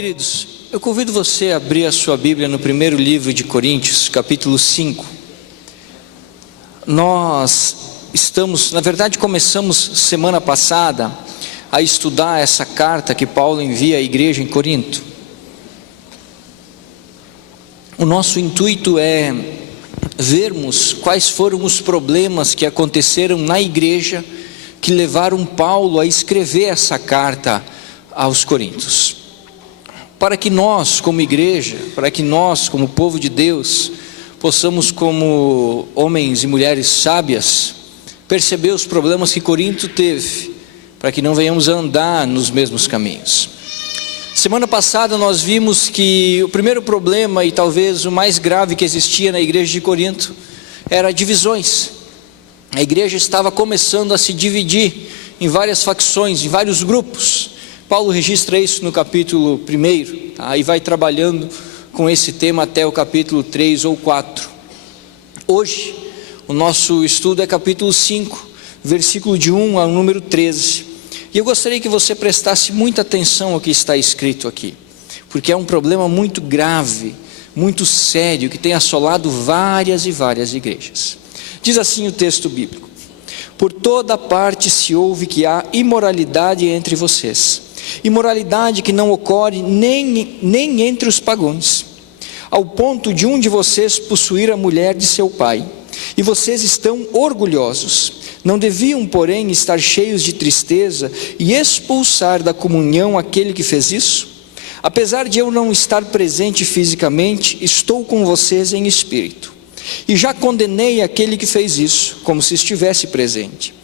Queridos, eu convido você a abrir a sua Bíblia no primeiro livro de Coríntios, capítulo 5. Nós começamos semana passada a estudar essa carta que Paulo envia à igreja em Corinto. O nosso intuito é vermos quais foram os problemas que aconteceram na igreja que levaram Paulo a escrever essa carta aos Coríntios. Para que nós, como igreja, para que nós, como povo de Deus, possamos, como homens e mulheres sábias, perceber os problemas que Corinto teve, para que não venhamos a andar nos mesmos caminhos. Semana passada nós vimos que o primeiro problema, e talvez o mais grave que existia na igreja de Corinto, era divisões. A igreja estava começando a se dividir em várias facções, em vários grupos. Paulo registra isso no capítulo 1, tá? E vai trabalhando com esse tema até o capítulo 3 ou 4. Hoje, o nosso estudo é capítulo 5, versículo de 1 ao número 13. E eu gostaria que você prestasse muita atenção ao que está escrito aqui, porque é um problema muito grave, muito sério, que tem assolado várias e várias igrejas. Diz assim o texto bíblico: por toda parte se ouve que há imoralidade entre vocês, imoralidade que não ocorre nem entre os pagãos, ao ponto de um de vocês possuir a mulher de seu pai, e vocês estão orgulhosos. Não deviam, porém, estar cheios de tristeza e expulsar da comunhão aquele que fez isso? Apesar de eu não estar presente fisicamente, estou com vocês em espírito, e já condenei aquele que fez isso, como se estivesse presente.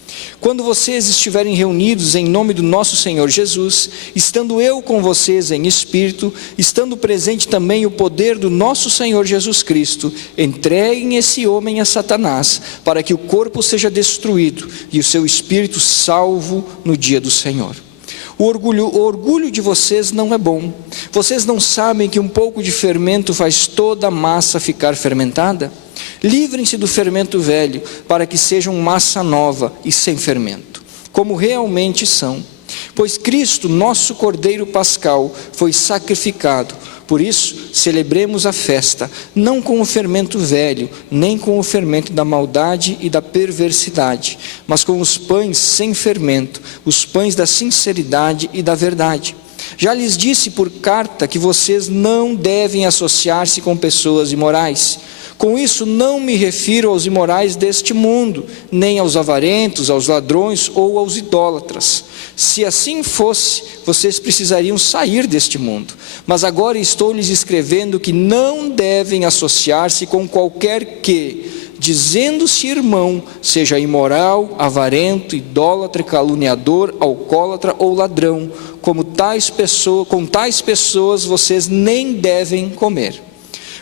Quando vocês estiverem reunidos em nome do nosso Senhor Jesus, estando eu com vocês em espírito, estando presente também o poder do nosso Senhor Jesus Cristo, entreguem esse homem a Satanás, para que o corpo seja destruído e o seu espírito salvo no dia do Senhor. O orgulho de vocês não é bom. Vocês não sabem que um pouco de fermento faz toda a massa ficar fermentada? Livrem-se do fermento velho, para que sejam massa nova e sem fermento, como realmente são. Pois Cristo, nosso Cordeiro Pascal, foi sacrificado. Por isso, celebremos a festa, não com o fermento velho, nem com o fermento da maldade e da perversidade, mas com os pães sem fermento, os pães da sinceridade e da verdade. Já lhes disse por carta que vocês não devem associar-se com pessoas imorais. Com isso não me refiro aos imorais deste mundo, nem aos avarentos, aos ladrões ou aos idólatras. Se assim fosse, vocês precisariam sair deste mundo. Mas agora estou lhes escrevendo que não devem associar-se com qualquer que, dizendo-se irmão, seja imoral, avarento, idólatra, caluniador, alcoólatra ou ladrão. Com tais pessoas vocês nem devem comer.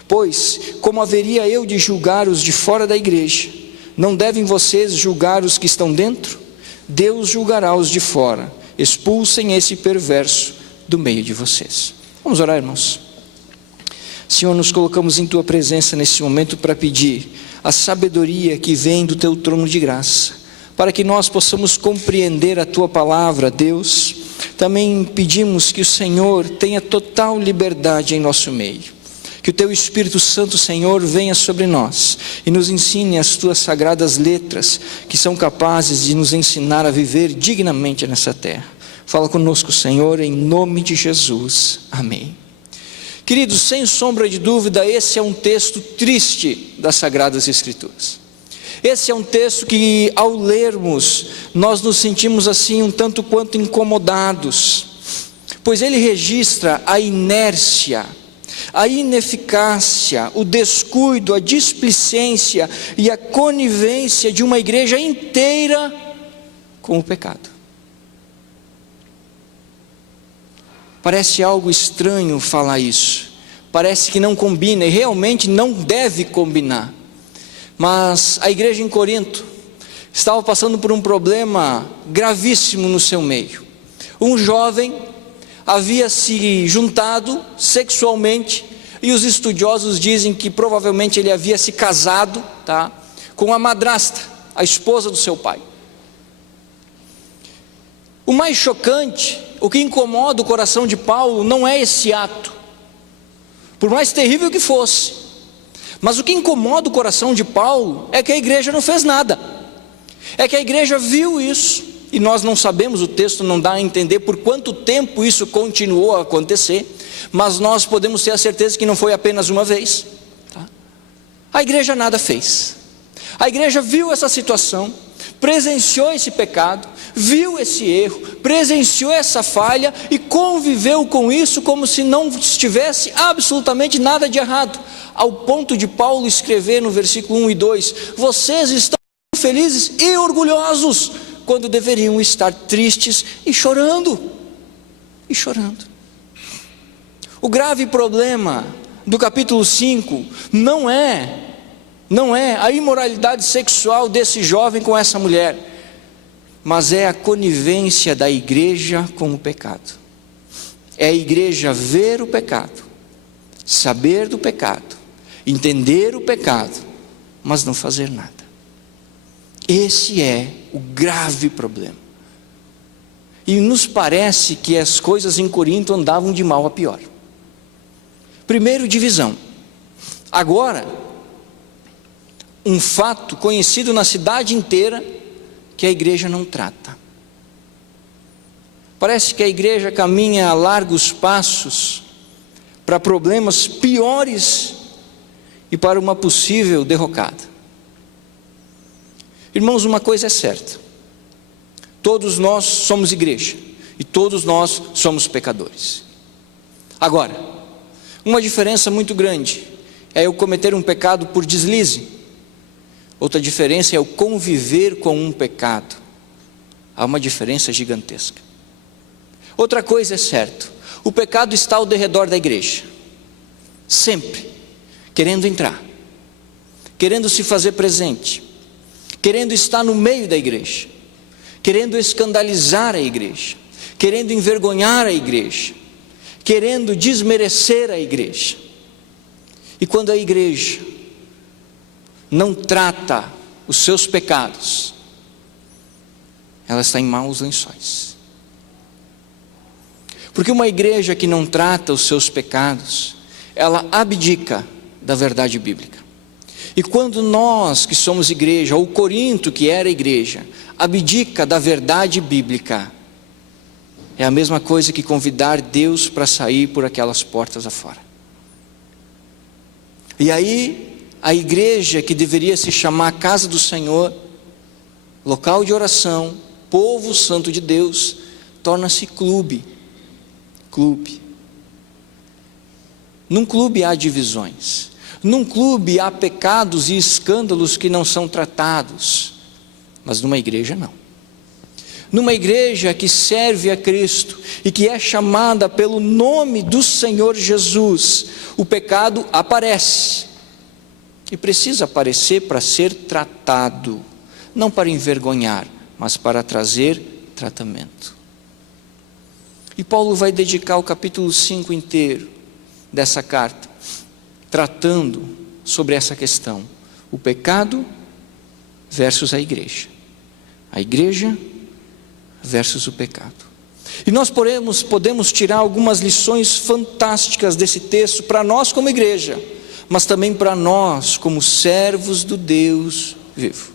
Pois, como haveria eu de julgar os de fora da igreja? Não devem vocês julgar os que estão dentro? Deus julgará os de fora. Expulsem esse perverso do meio de vocês. Vamos orar, irmãos. Senhor, nos colocamos em Tua presença nesse momento para pedir a sabedoria que vem do Teu trono de graça, para que nós possamos compreender a Tua palavra, Deus. Também pedimos que o Senhor tenha total liberdade em nosso meio. Que o Teu Espírito Santo, Senhor, venha sobre nós e nos ensine as Tuas sagradas letras, que são capazes de nos ensinar a viver dignamente nessa terra. Fala conosco, Senhor, em nome de Jesus. Amém. Queridos, sem sombra de dúvida, esse é um texto triste das Sagradas Escrituras. Esse é um texto que, ao lermos, nós nos sentimos assim um tanto quanto incomodados, pois ele registra a inércia, a ineficácia, o descuido, a displicência e a conivência de uma igreja inteira com o pecado. Parece algo estranho falar isso, parece que não combina, e realmente não deve combinar. Mas a igreja em Corinto estava passando por um problema gravíssimo no seu meio. Um jovem havia se juntado sexualmente, e os estudiosos dizem que provavelmente ele havia se casado, com a madrasta, a esposa do seu pai. O mais chocante, o que incomoda o coração de Paulo não é esse ato, por mais terrível que fosse, mas o que incomoda o coração de Paulo é que a igreja não fez nada, é que a igreja viu isso, e nós não sabemos, o texto não dá a entender por quanto tempo isso continuou a acontecer, mas nós podemos ter a certeza que não foi apenas uma vez, tá? A igreja nada fez, a igreja viu essa situação, presenciou esse pecado, viu esse erro, presenciou essa falha e conviveu com isso como se não estivesse absolutamente nada de errado, ao ponto de Paulo escrever no versículo 1 e 2, vocês estão felizes e orgulhosos, quando deveriam estar tristes e chorando, O grave problema do capítulo 5 não é a imoralidade sexual desse jovem com essa mulher, mas é a conivência da igreja com o pecado. É a igreja ver o pecado, saber do pecado, entender o pecado, mas não fazer nada. Esse é o grave problema. E nos parece que as coisas em Corinto andavam de mal a pior. Primeiro, divisão. Agora, um fato conhecido na cidade inteira, que a igreja não trata. Parece que a igreja caminha a largos passos para problemas piores e para uma possível derrocada. Irmãos, uma coisa é certa: todos nós somos igreja e todos nós somos pecadores. Agora, uma diferença muito grande é eu cometer um pecado por deslize, outra diferença é eu conviver com um pecado. Há uma diferença gigantesca. Outra coisa é certa: o pecado está ao derredor da igreja, sempre querendo entrar, querendo se fazer presente, querendo estar no meio da igreja, querendo escandalizar a igreja, querendo envergonhar a igreja, querendo desmerecer a igreja. E quando a igreja não trata os seus pecados, ela está em maus lençóis. Porque uma igreja que não trata os seus pecados, ela abdica da verdade bíblica. E quando nós que somos igreja, ou Corinto que era igreja, abdica da verdade bíblica, é a mesma coisa que convidar Deus para sair por aquelas portas afora. E aí, a igreja que deveria se chamar Casa do Senhor, local de oração, povo santo de Deus, torna-se clube. Num clube há divisões, num clube há pecados e escândalos que não são tratados, mas numa igreja não. Numa igreja que serve a Cristo e que é chamada pelo nome do Senhor Jesus, o pecado aparece, e precisa aparecer para ser tratado, não para envergonhar, mas para trazer tratamento. E Paulo vai dedicar o capítulo 5 inteiro dessa carta, tratando sobre essa questão: o pecado versus a igreja versus o pecado. E nós podemos tirar algumas lições fantásticas desse texto para nós como igreja, mas também para nós como servos do Deus vivo.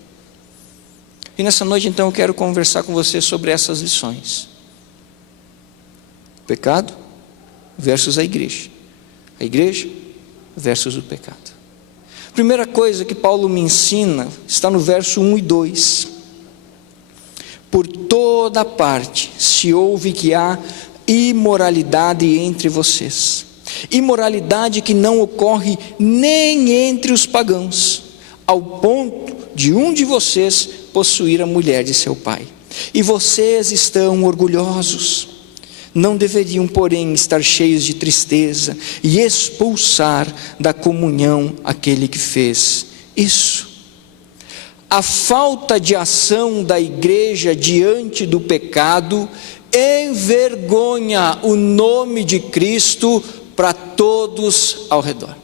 E nessa noite então eu quero conversar com você sobre essas lições: pecado versus a igreja versus o pecado. Primeira coisa que Paulo me ensina está no verso 1 e 2. Por toda parte se ouve que há imoralidade entre vocês, imoralidade que não ocorre nem entre os pagãos, ao ponto de um de vocês possuir a mulher de seu pai. E vocês estão orgulhosos. Não deveriam, porém, estar cheios de tristeza e expulsar da comunhão aquele que fez isso. A falta de ação da igreja diante do pecado envergonha o nome de Cristo para todos ao redor.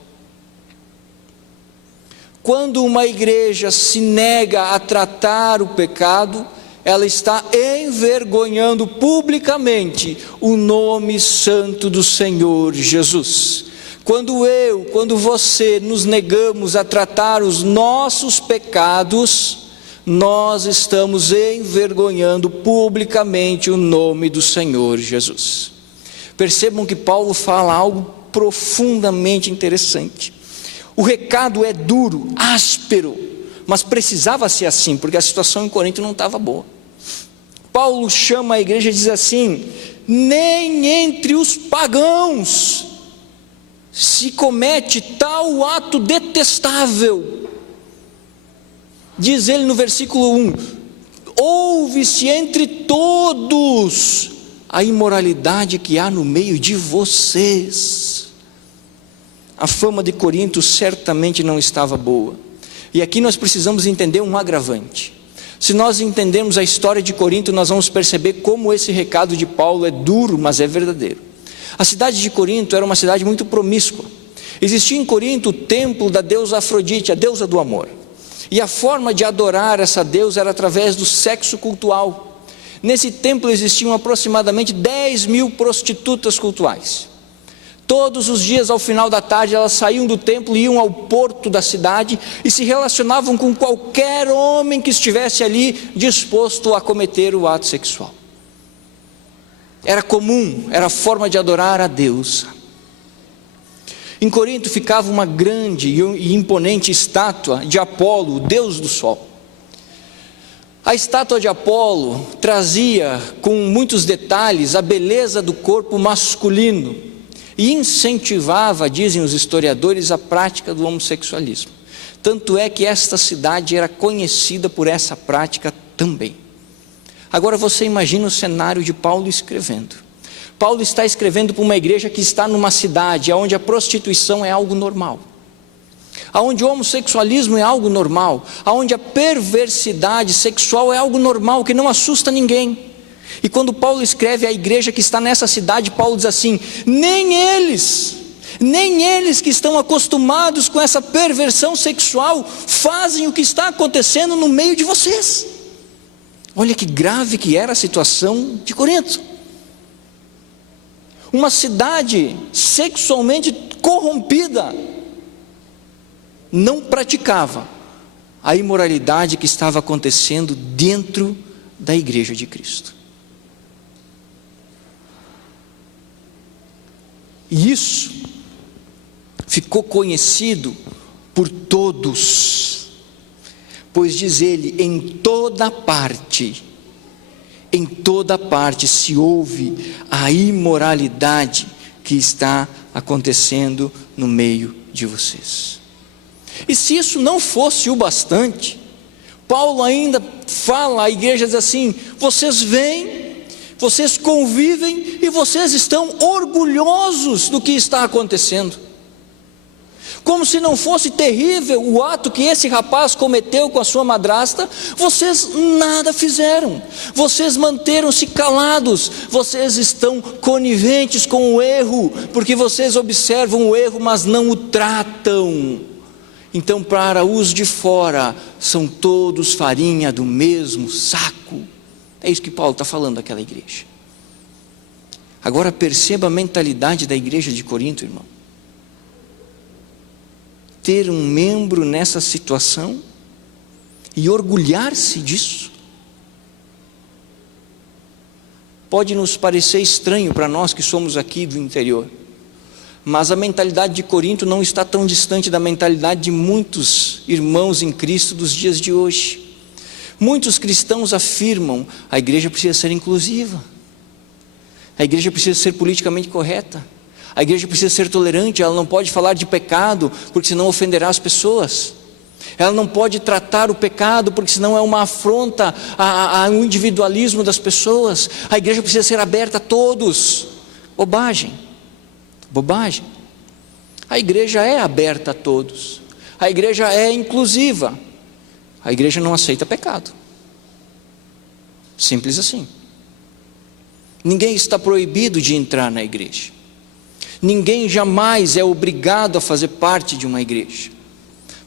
Quando uma igreja se nega a tratar o pecado, ela está envergonhando publicamente o nome santo do Senhor Jesus. Quando você nos negamos a tratar os nossos pecados, nós estamos envergonhando publicamente o nome do Senhor Jesus. Percebam que Paulo fala algo profundamente interessante. O recado é duro, áspero, mas precisava ser assim, porque a situação em Corinto não estava boa. Paulo chama a igreja e diz assim: nem entre os pagãos se comete tal ato detestável. Diz ele no versículo 1: ouve-se entre todos a imoralidade que há no meio de vocês. A fama de Corinto certamente não estava boa. E aqui nós precisamos entender um agravante. Se nós entendermos a história de Corinto, nós vamos perceber como esse recado de Paulo é duro, mas é verdadeiro. A cidade de Corinto era uma cidade muito promíscua. Existia em Corinto o templo da deusa Afrodite, a deusa do amor. E a forma de adorar essa deusa era através do sexo cultual. Nesse templo existiam aproximadamente 10.000 prostitutas cultuais. Todos os dias, ao final da tarde, elas saíam do templo e iam ao porto da cidade e se relacionavam com qualquer homem que estivesse ali disposto a cometer o ato sexual. Era comum, era a forma de adorar a deusa. Em Corinto ficava uma grande e imponente estátua de Apolo, o deus do sol. A estátua de Apolo trazia com muitos detalhes a beleza do corpo masculino e incentivava, dizem os historiadores, a prática do homossexualismo. Tanto é que esta cidade era conhecida por essa prática também. Agora você imagina o cenário de Paulo escrevendo. Paulo está escrevendo para uma igreja que está numa cidade onde a prostituição é algo normal, onde o homossexualismo é algo normal, onde a perversidade sexual é algo normal, que não assusta ninguém. E quando Paulo escreve à igreja que está nessa cidade, Paulo diz assim: nem eles que estão acostumados com essa perversão sexual fazem o que está acontecendo no meio de vocês. Olha que grave que era a situação de Corinto. Uma cidade sexualmente corrompida não praticava a imoralidade que estava acontecendo dentro da igreja de Cristo. E isso ficou conhecido por todos, pois diz ele, em toda parte se ouve a imoralidade que está acontecendo no meio de vocês. E se isso não fosse o bastante, Paulo ainda fala à igreja, diz assim: vocês vêm, vocês convivem e vocês estão orgulhosos do que está acontecendo. Como se não fosse terrível o ato que esse rapaz cometeu com a sua madrasta, vocês nada fizeram, vocês manteram-se calados, vocês estão coniventes com o erro, porque vocês observam o erro, mas não o tratam. Então, para os de fora, são todos farinha do mesmo saco. É isso que Paulo está falando àquela igreja. Agora perceba a mentalidade da igreja de Corinto, irmão. Ter um membro nessa situação e orgulhar-se disso pode nos parecer estranho para nós que somos aqui do interior, mas a mentalidade de Corinto não está tão distante da mentalidade de muitos irmãos em Cristo dos dias de hoje. Muitos cristãos afirmam: a igreja precisa ser inclusiva, a igreja precisa ser politicamente correta, a igreja precisa ser tolerante, ela não pode falar de pecado, porque senão ofenderá as pessoas. Ela não pode tratar o pecado, porque senão é uma afronta ao individualismo das pessoas. A igreja precisa ser aberta a todos. Bobagem. A igreja é aberta a todos. A igreja é inclusiva. A igreja não aceita pecado. Simples assim. Ninguém está proibido de entrar na igreja. Ninguém jamais é obrigado a fazer parte de uma igreja.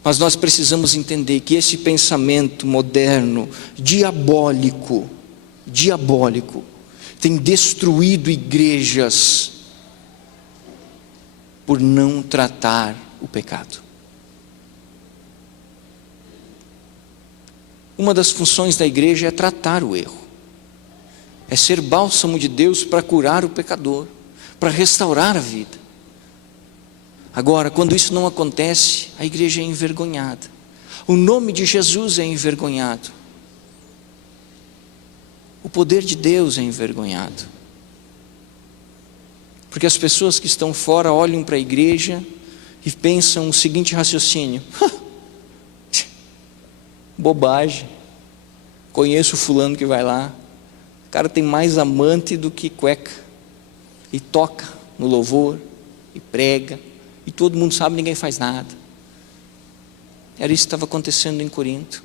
Mas nós precisamos entender que esse pensamento moderno, diabólico, tem destruído igrejas por não tratar o pecado. Uma das funções da igreja é tratar o erro, é ser bálsamo de Deus para curar o pecador, para restaurar a vida. Agora, quando isso não acontece, a igreja é envergonhada, o nome de Jesus é envergonhado, o poder de Deus é envergonhado, porque as pessoas que estão fora olham para a igreja e pensam o seguinte raciocínio: bobagem, conheço o fulano que vai lá, o cara tem mais amante do que cueca, e toca no louvor, e prega, e todo mundo sabe, ninguém faz nada. Era isso que estava acontecendo em Corinto.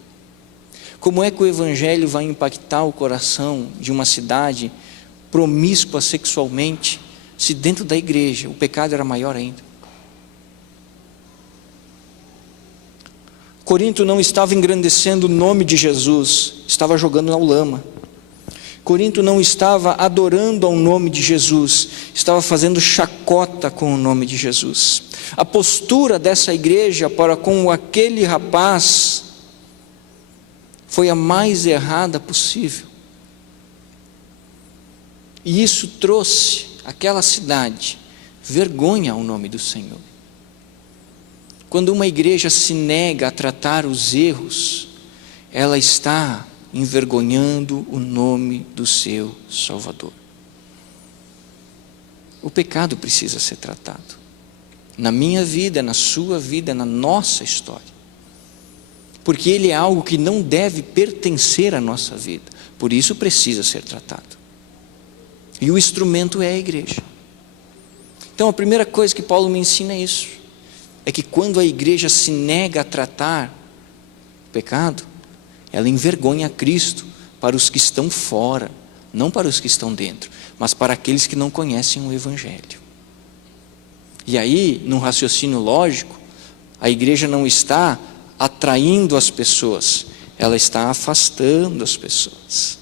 Como é que o evangelho vai impactar o coração de uma cidade promíscua sexualmente, se dentro da igreja o pecado era maior ainda? Corinto não estava engrandecendo o nome de Jesus, estava jogando na lama. Corinto não estava adorando ao nome de Jesus, estava fazendo chacota com o nome de Jesus. A postura dessa igreja para com aquele rapaz foi a mais errada possível. E isso trouxe àquela cidade vergonha ao nome do Senhor. Quando uma igreja se nega a tratar os erros, ela está envergonhando o nome do seu Salvador. O pecado precisa ser tratado, na minha vida, na sua vida, na nossa história, porque ele é algo que não deve pertencer à nossa vida, por isso precisa ser tratado, e o instrumento é a igreja. Então a primeira coisa que Paulo me ensina é isso, é que quando a igreja se nega a tratar o pecado, ela envergonha Cristo para os que estão fora, não para os que estão dentro, mas para aqueles que não conhecem o Evangelho. E aí, num raciocínio lógico, a igreja não está atraindo as pessoas, ela está afastando as pessoas.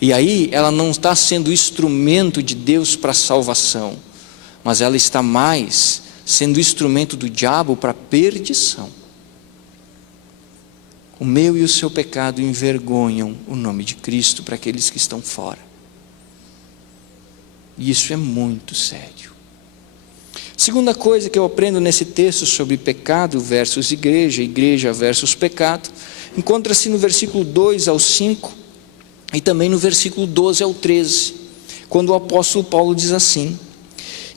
E aí, ela não está sendo instrumento de Deus para a salvação, mas ela está mais sendo instrumento do diabo para a perdição. O meu e o seu pecado envergonham o nome de Cristo para aqueles que estão fora. E isso é muito sério. Segunda coisa que eu aprendo nesse texto sobre pecado versus igreja, igreja versus pecado, encontra-se no versículo 2 ao 5 e também no versículo 12 ao 13, quando o apóstolo Paulo diz assim: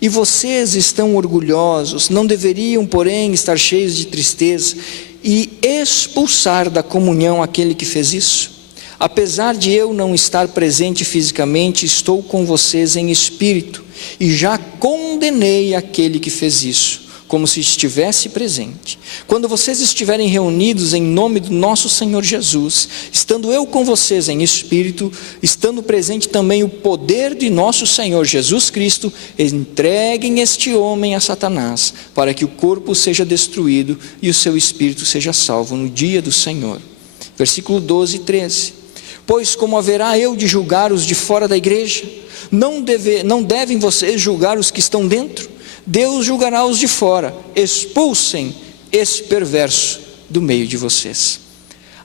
e vocês estão orgulhosos, não deveriam, porém, estar cheios de tristeza e expulsar da comunhão aquele que fez isso? Apesar de eu não estar presente fisicamente, estou com vocês em espírito, e já condenei aquele que fez isso, como se estivesse presente. Quando vocês estiverem reunidos em nome do nosso Senhor Jesus, estando eu com vocês em espírito, estando presente também o poder de nosso Senhor Jesus Cristo, entreguem este homem a Satanás, para que o corpo seja destruído e o seu espírito seja salvo no dia do Senhor. Versículo 12 e 13. Pois como haverá eu de julgar os de fora da igreja? Não devem vocês julgar os que estão dentro? Deus julgará os de fora. Expulsem esse perverso do meio de vocês.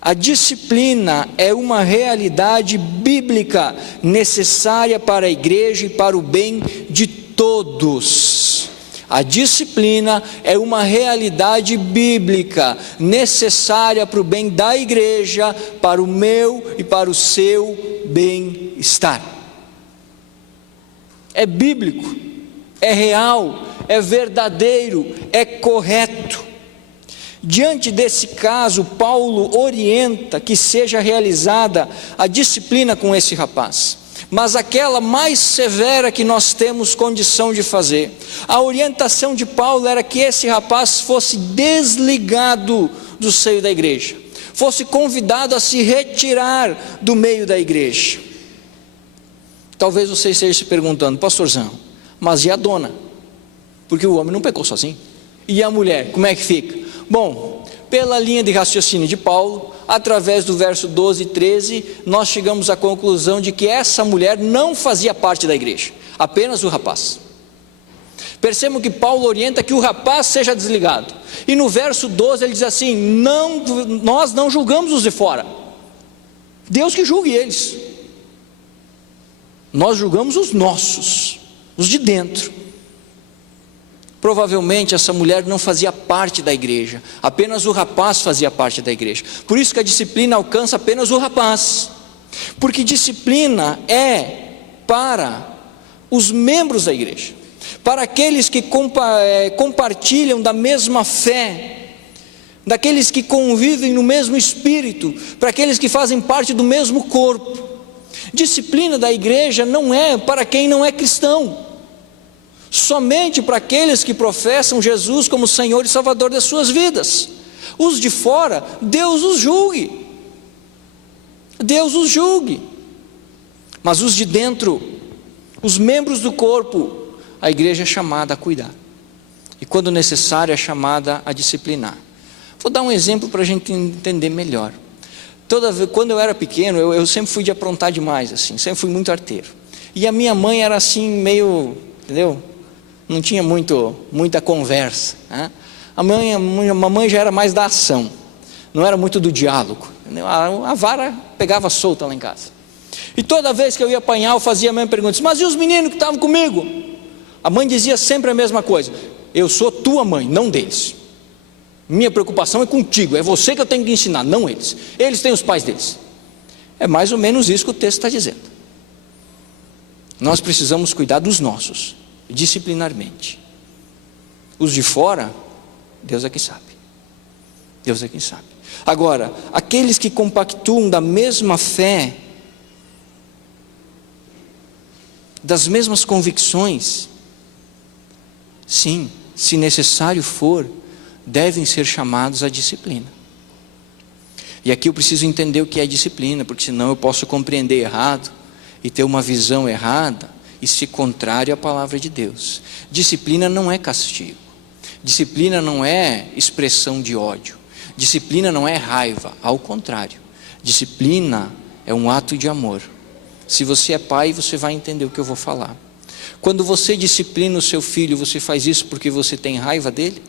A disciplina é uma realidade bíblica necessária para a igreja e para o bem de todos. A disciplina é uma realidade bíblica necessária para o bem da igreja, para o meu e para o seu bem-estar. É bíblico, é real, é verdadeiro, é correto. Diante desse caso, Paulo orienta que seja realizada a disciplina com esse rapaz, mas aquela mais severa que nós temos condição de fazer. A orientação de Paulo era que esse rapaz fosse desligado do seio da igreja, fosse convidado a se retirar do meio da igreja. Talvez você esteja se perguntando: pastorzão, mas e a dona? Porque o homem não pecou sozinho. E a mulher, como é que fica? Bom, pela linha de raciocínio de Paulo, através do verso 12 e 13, nós chegamos à conclusão de que essa mulher não fazia parte da igreja, apenas o rapaz. Percebam que Paulo orienta que o rapaz seja desligado, e no verso 12 ele diz assim: nós não julgamos os de fora, Deus que julgue eles, nós julgamos os nossos, os de dentro. Provavelmente essa mulher não fazia parte da igreja, apenas o rapaz fazia parte da igreja. Por isso que a disciplina alcança apenas o rapaz, porque disciplina é para os membros da igreja, para aqueles que compartilham da mesma fé, daqueles que convivem no mesmo espírito, para aqueles que fazem parte do mesmo corpo. Disciplina da igreja não é para quem não é cristão, somente para aqueles que professam Jesus como Senhor e Salvador das suas vidas. Os de fora, Deus os julgue, Deus os julgue, mas os de dentro, os membros do corpo, a igreja é chamada a cuidar, e quando necessário é chamada a disciplinar. Vou dar um exemplo para a gente entender melhor. Quando eu era pequeno, eu sempre fui de aprontar demais, assim, sempre fui muito arteiro, e a minha mãe era assim meio, entendeu? Não tinha muita conversa, né? A mamãe já era mais da ação, não era muito do diálogo, entendeu? A vara pegava solta lá em casa, e toda vez que eu ia apanhar eu fazia a mesma pergunta: mas e os meninos que estavam comigo? A mãe dizia sempre a mesma coisa: eu sou tua mãe, não deles, minha preocupação é contigo, é você que eu tenho que ensinar, não eles, eles têm os pais deles. É mais ou menos isso que o texto está dizendo. Nós precisamos cuidar dos nossos, disciplinarmente. Os de fora, Deus é quem sabe, Deus é quem sabe. Agora, aqueles que compactuam da mesma fé, das mesmas convicções, sim, se necessário for, devem ser chamados à disciplina. E aqui eu preciso entender o que é disciplina, porque senão eu posso compreender errado e ter uma visão errada e ser contrário à palavra de Deus. Disciplina não é castigo, disciplina não é expressão de ódio, disciplina não é raiva, ao contrário, disciplina é um ato de amor. Se você é pai, você vai entender o que eu vou falar. Quando você disciplina o seu filho, você faz isso porque você tem raiva dele?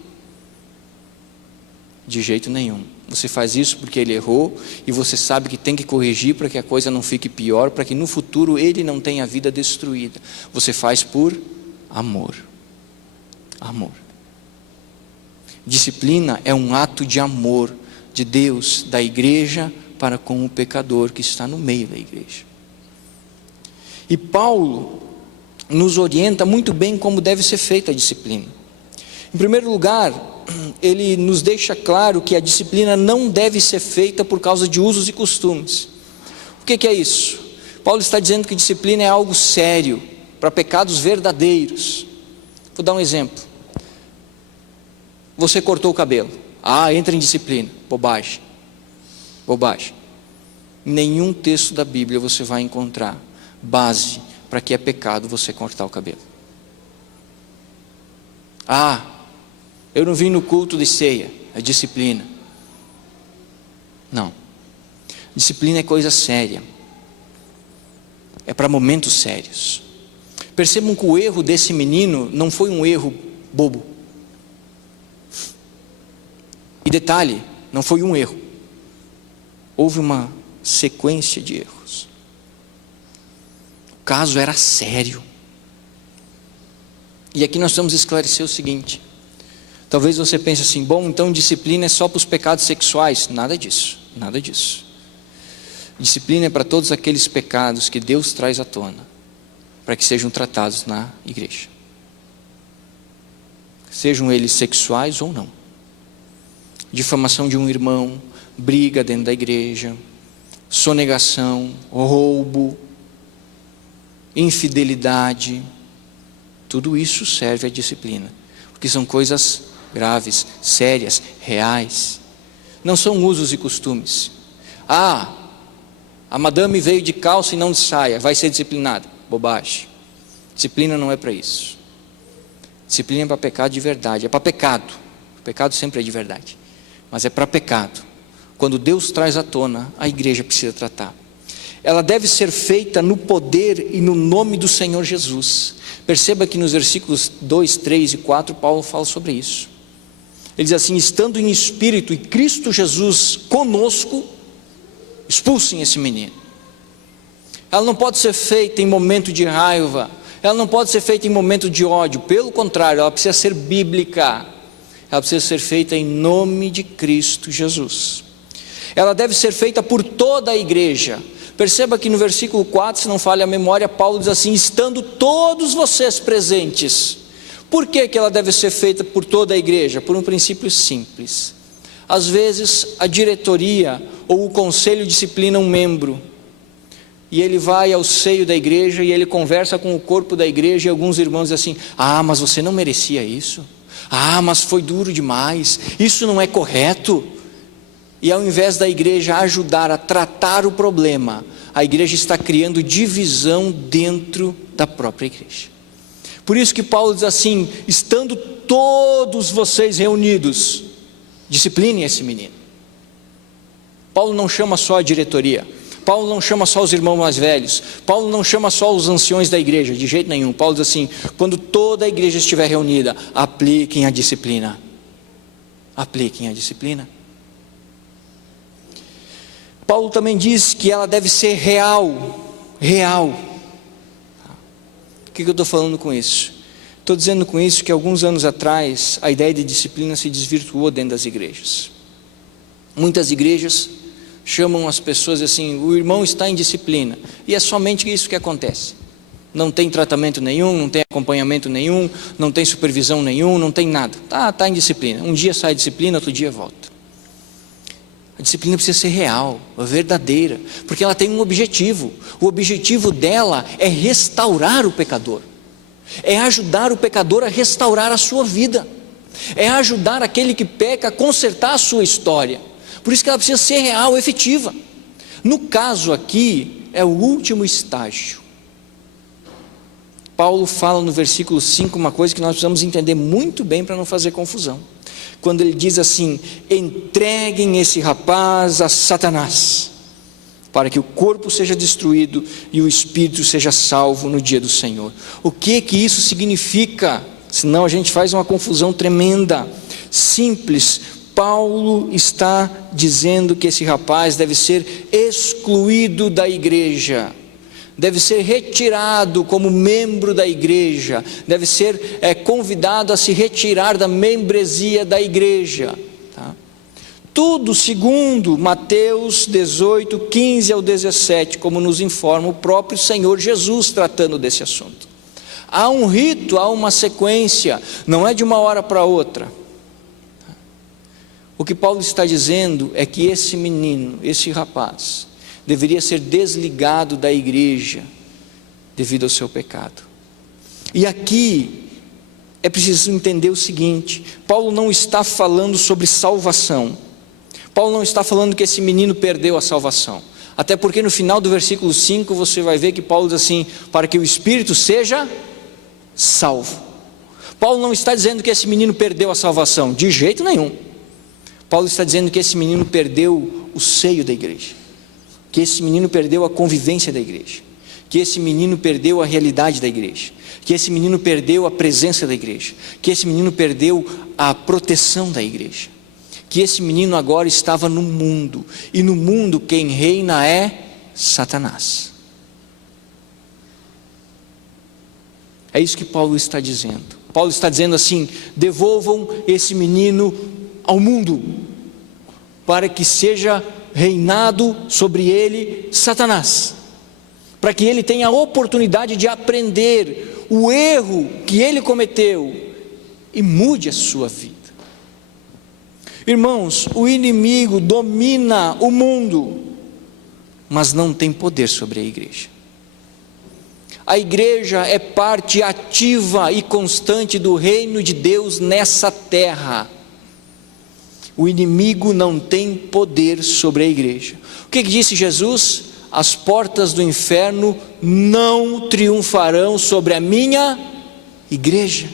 De jeito nenhum. Você faz isso porque ele errou e você sabe que tem que corrigir para que a coisa não fique pior, para que no futuro ele não tenha a vida destruída. Você faz por amor. Amor. Disciplina é um ato de amor de Deus, da igreja para com o pecador que está no meio da igreja. E Paulo nos orienta muito bem como deve ser feita a disciplina. Em primeiro lugar, ele nos deixa claro que a disciplina não deve ser feita por causa de usos e costumes. O que é isso? Paulo está dizendo que disciplina é algo sério, para pecados verdadeiros. Vou dar um exemplo. Você cortou o cabelo, entra em disciplina. Bobagem, bobagem. Em nenhum texto da Bíblia você vai encontrar base para que é pecado você cortar o cabelo. Eu não vim no culto de ceia, é disciplina. Não, disciplina é coisa séria, é para momentos sérios. Percebam que o erro desse menino não foi um erro bobo. E detalhe, não foi um erro, houve uma sequência de erros. O caso era sério. E aqui nós vamos esclarecer o seguinte: talvez você pense assim, bom, então disciplina é só para os pecados sexuais. Nada disso, nada disso. Disciplina é para todos aqueles pecados que Deus traz à tona, para que sejam tratados na igreja, sejam eles sexuais ou não. Difamação de um irmão, briga dentro da igreja, sonegação, roubo, infidelidade, tudo isso serve à disciplina, porque são coisas graves, sérias, reais. Não são usos e costumes. A madame veio de calça e não de saia, vai ser disciplinada. Bobagem. Disciplina não é para isso. Disciplina é para pecado de verdade, é para pecado. O pecado sempre é de verdade. mas é para pecado. Quando Deus traz à tona, a igreja precisa tratar. Ela deve ser feita no poder e no nome do Senhor Jesus. Perceba que nos versículos 2, 3 e 4, Paulo fala sobre isso. Ele diz assim: estando em espírito e Cristo Jesus conosco, expulsem esse menino. Ela não pode ser feita em momento de raiva, ela não pode ser feita em momento de ódio, pelo contrário, ela precisa ser bíblica, ela precisa ser feita em nome de Cristo Jesus. Ela deve ser feita por toda a igreja. Perceba que no versículo 4, se não falha a memória, Paulo diz assim: estando todos vocês presentes. Por que ela deve ser feita por toda a igreja? Por um princípio simples. Às vezes a diretoria ou o conselho disciplina um membro, e ele vai ao seio da igreja e ele conversa com o corpo da igreja, e alguns irmãos dizem assim: ah, mas você não merecia isso, ah, mas foi duro demais, isso não é correto. E ao invés da igreja ajudar a tratar o problema, a igreja está criando divisão dentro da própria igreja. Por isso que Paulo diz assim: estando todos vocês reunidos, disciplinem esse menino. Paulo não chama só a diretoria, Paulo não chama só os irmãos mais velhos, Paulo não chama só os anciões da igreja, de jeito nenhum. Paulo diz assim: quando toda a igreja estiver reunida, apliquem a disciplina. Apliquem a disciplina. Paulo também diz que ela deve ser real. O que eu estou falando com isso? Estou dizendo com isso que alguns anos atrás a ideia de disciplina se desvirtuou dentro das igrejas. Muitas igrejas chamam as pessoas assim: o irmão está em disciplina, e é somente isso que acontece. Não tem tratamento nenhum, não tem acompanhamento nenhum, não tem supervisão nenhum, não tem nada. Está em disciplina, um dia sai a disciplina, outro dia volta. A disciplina precisa ser real, verdadeira, porque ela tem um objetivo. O objetivo dela é restaurar o pecador, é ajudar o pecador a restaurar a sua vida, é ajudar aquele que peca a consertar a sua história. Por isso que ela precisa ser real, efetiva. No caso aqui, é o último estágio. Paulo fala no versículo 5 uma coisa que nós precisamos entender muito bem para não fazer confusão. Quando ele diz assim: entreguem esse rapaz a Satanás, para que o corpo seja destruído e o espírito seja salvo no dia do Senhor. O que isso significa? Senão a gente faz uma confusão tremenda. Simples. Paulo está dizendo que esse rapaz deve ser excluído da igreja, deve ser retirado como membro da igreja, deve ser convidado a se retirar da membresia da igreja, tá? Tudo segundo Mateus 18, 15 ao 17, como nos informa o próprio Senhor Jesus tratando desse assunto. Há um rito, há uma sequência, não é de uma hora para outra. O que Paulo está dizendo é que esse menino, esse rapaz, deveria ser desligado da igreja devido ao seu pecado. E aqui é preciso entender o seguinte: Paulo não está falando sobre salvação. Paulo não está falando que esse menino perdeu a salvação. Até porque no final do versículo 5 você vai ver que Paulo diz assim: para que o espírito seja salvo. Paulo não está dizendo que esse menino perdeu a salvação, de jeito nenhum. Paulo está dizendo que esse menino perdeu o seio da igreja, que esse menino perdeu a convivência da igreja, que esse menino perdeu a realidade da igreja, que esse menino perdeu a presença da igreja, que esse menino perdeu a proteção da igreja, que esse menino agora estava no mundo, e no mundo quem reina é Satanás. É isso que Paulo está dizendo. Paulo está dizendo assim: devolvam esse menino ao mundo, para que seja reinado sobre ele Satanás, para que ele tenha a oportunidade de aprender o erro que ele cometeu e mude a sua vida. Irmãos, o inimigo domina o mundo, mas não tem poder sobre a igreja. A igreja é parte ativa e constante do reino de Deus nessa terra. O inimigo não tem poder sobre a igreja. O que disse Jesus? As portas do inferno não triunfarão sobre a minha igreja.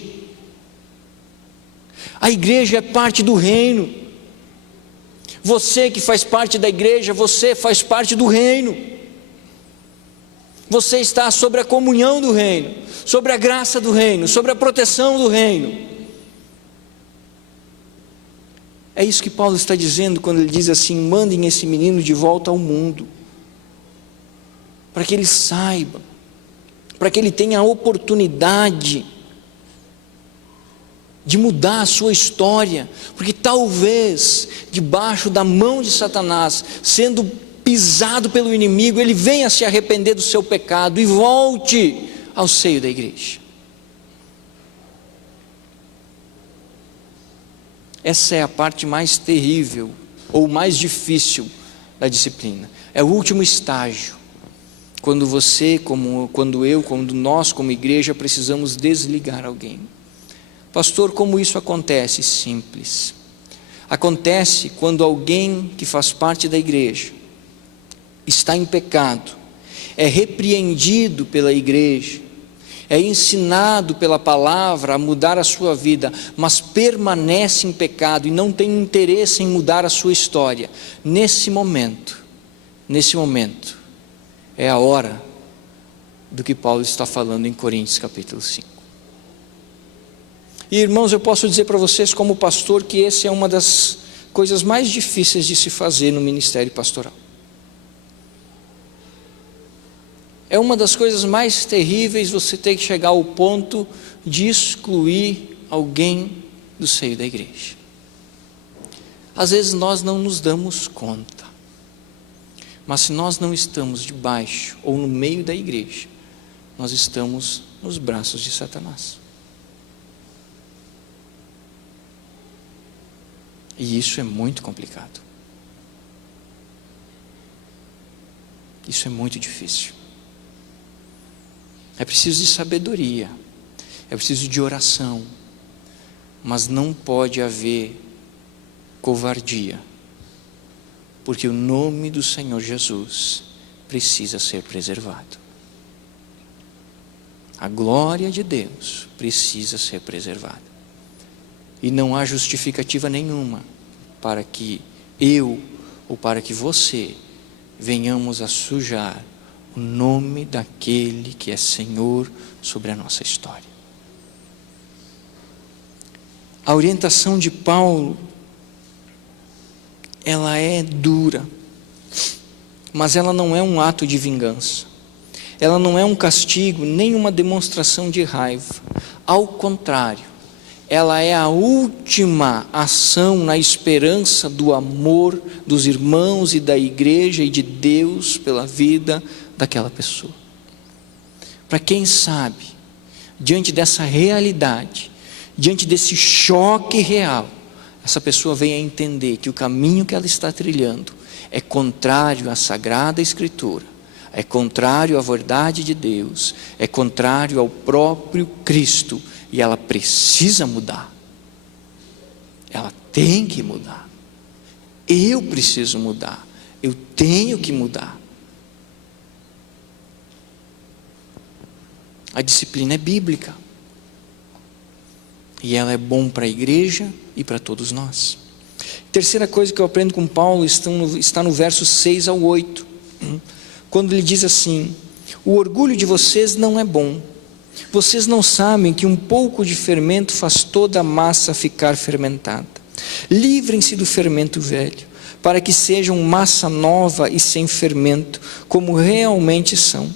A igreja é parte do reino. Você que faz parte da igreja, você faz parte do reino. Você está sobre a comunhão do reino, sobre a graça do reino, sobre a proteção do reino. É isso que Paulo está dizendo quando ele diz assim: mandem esse menino de volta ao mundo, para que ele saiba, para que ele tenha a oportunidade de mudar a sua história, porque talvez debaixo da mão de Satanás, sendo pisado pelo inimigo, ele venha se arrepender do seu pecado e volte ao seio da igreja. Essa é a parte mais terrível ou mais difícil da disciplina. É o último estágio, quando você, quando eu, quando nós como igreja precisamos desligar alguém. Pastor, como isso acontece? Simples. Acontece quando alguém que faz parte da igreja está em pecado, é repreendido pela igreja, é ensinado pela palavra a mudar a sua vida, mas permanece em pecado e não tem interesse em mudar a sua história. Nesse momento, é a hora do que Paulo está falando em Coríntios capítulo 5. E irmãos, eu posso dizer para vocês como pastor que essa é uma das coisas mais difíceis de se fazer no ministério pastoral. É uma das coisas mais terríveis você ter que chegar ao ponto de excluir alguém do seio da igreja. Às vezes nós não nos damos conta, mas se nós não estamos debaixo ou no meio da igreja, nós estamos nos braços de Satanás. E isso é muito complicado. Isso é muito difícil. É preciso de sabedoria, é preciso de oração, mas não pode haver covardia, porque o nome do Senhor Jesus precisa ser preservado. A glória de Deus precisa ser preservada. E não há justificativa nenhuma para que eu ou para que você venhamos a sujar o nome daquele que é Senhor sobre a nossa história. A orientação de Paulo, ela é dura, mas ela não é um ato de vingança, ela não é um castigo, nem uma demonstração de raiva. Ao contrário, ela é a última ação na esperança do amor dos irmãos e da igreja e de Deus pela vida daquela pessoa. Para quem sabe, diante dessa realidade, diante desse choque real, essa pessoa venha a entender que o caminho que ela está trilhando é contrário à Sagrada Escritura, é contrário à verdade de Deus, é contrário ao próprio Cristo, e ela precisa mudar. Ela tem que mudar. Eu preciso mudar. Eu tenho que mudar. A disciplina é bíblica. E ela é bom para a igreja e para todos nós. Terceira coisa que eu aprendo com Paulo está no verso 6 ao 8. Quando ele diz assim: o orgulho de vocês não é bom. Vocês não sabem que um pouco de fermento faz toda a massa ficar fermentada. Livrem-se do fermento velho, para que sejam massa nova e sem fermento, como realmente são.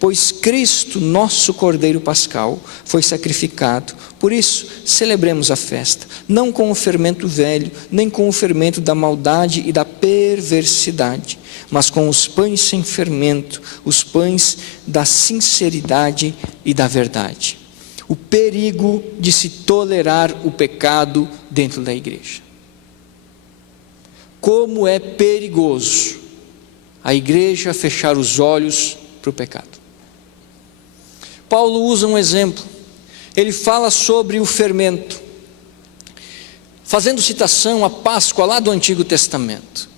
Pois Cristo, nosso Cordeiro Pascal, foi sacrificado. Por isso, celebremos a festa, não com o fermento velho, nem com o fermento da maldade e da perversidade, mas com os pães sem fermento, os pães da sinceridade e da verdade. O perigo de se tolerar o pecado dentro da igreja. Como é perigoso a igreja fechar os olhos para o pecado. Paulo usa um exemplo. Ele fala sobre o fermento, fazendo citação à Páscoa lá do Antigo Testamento.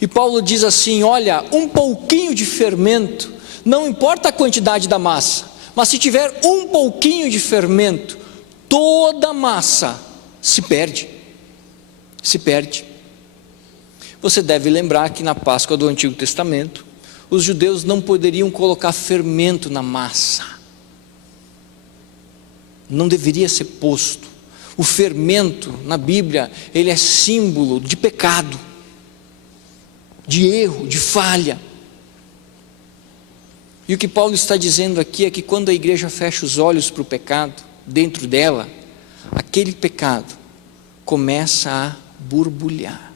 E Paulo diz assim: olha, um pouquinho de fermento, não importa a quantidade da massa, mas se tiver um pouquinho de fermento, toda a massa se perde. Você deve lembrar que na Páscoa do Antigo Testamento, os judeus não poderiam colocar fermento na massa. Não deveria ser posto. O fermento na Bíblia, ele é símbolo de pecado, de erro, de falha. E o que Paulo está dizendo aqui é que quando a igreja fecha os olhos para o pecado, dentro dela, aquele pecado começa a borbulhar